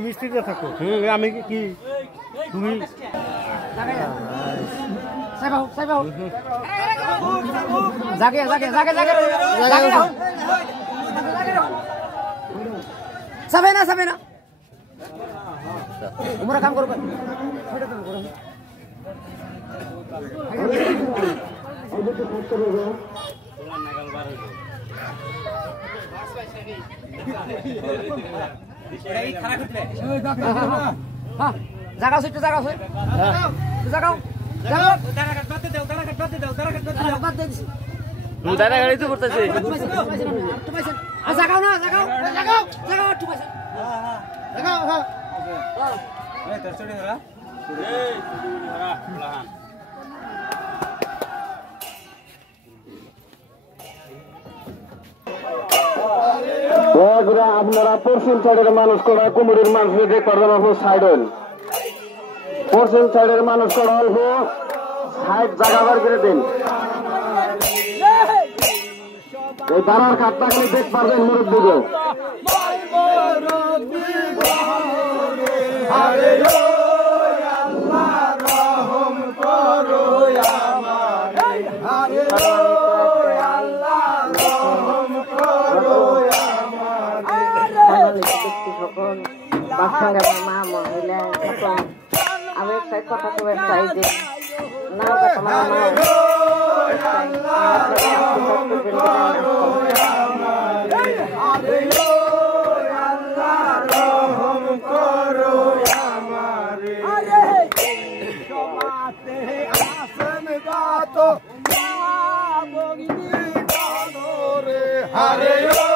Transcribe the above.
মিষ্টি থাকো আমি কি তুমি জাগে জাগে জাগে জাগে যাবে না যাবে না তোমরা কাম করবে জায়গা আছে একটু জায়গা আছে জায়গাও দাদা গাড়ি তো করতেছে জাগাও না জাগাও জাগাও জাগাও একটু পয়সা জাগাও হ্যাঁ এই তোর চড়ি হরা এই চড়ি হরা প্লান আপনারা পশ্চিম সাইডের মানুষ করা কুমুরের মানুষ দেখতে পারবেন অল্প সাইড হন পশ্চিম সাইডের মানুষ করা অল্প সাইড জায়গা বার করে দিন এই দাঁড়ার কাঠ থাকলে দেখতে পারবেন মুরব্বীকে মা মহিলা আমি একটা কথা কবে চাই যে না হরে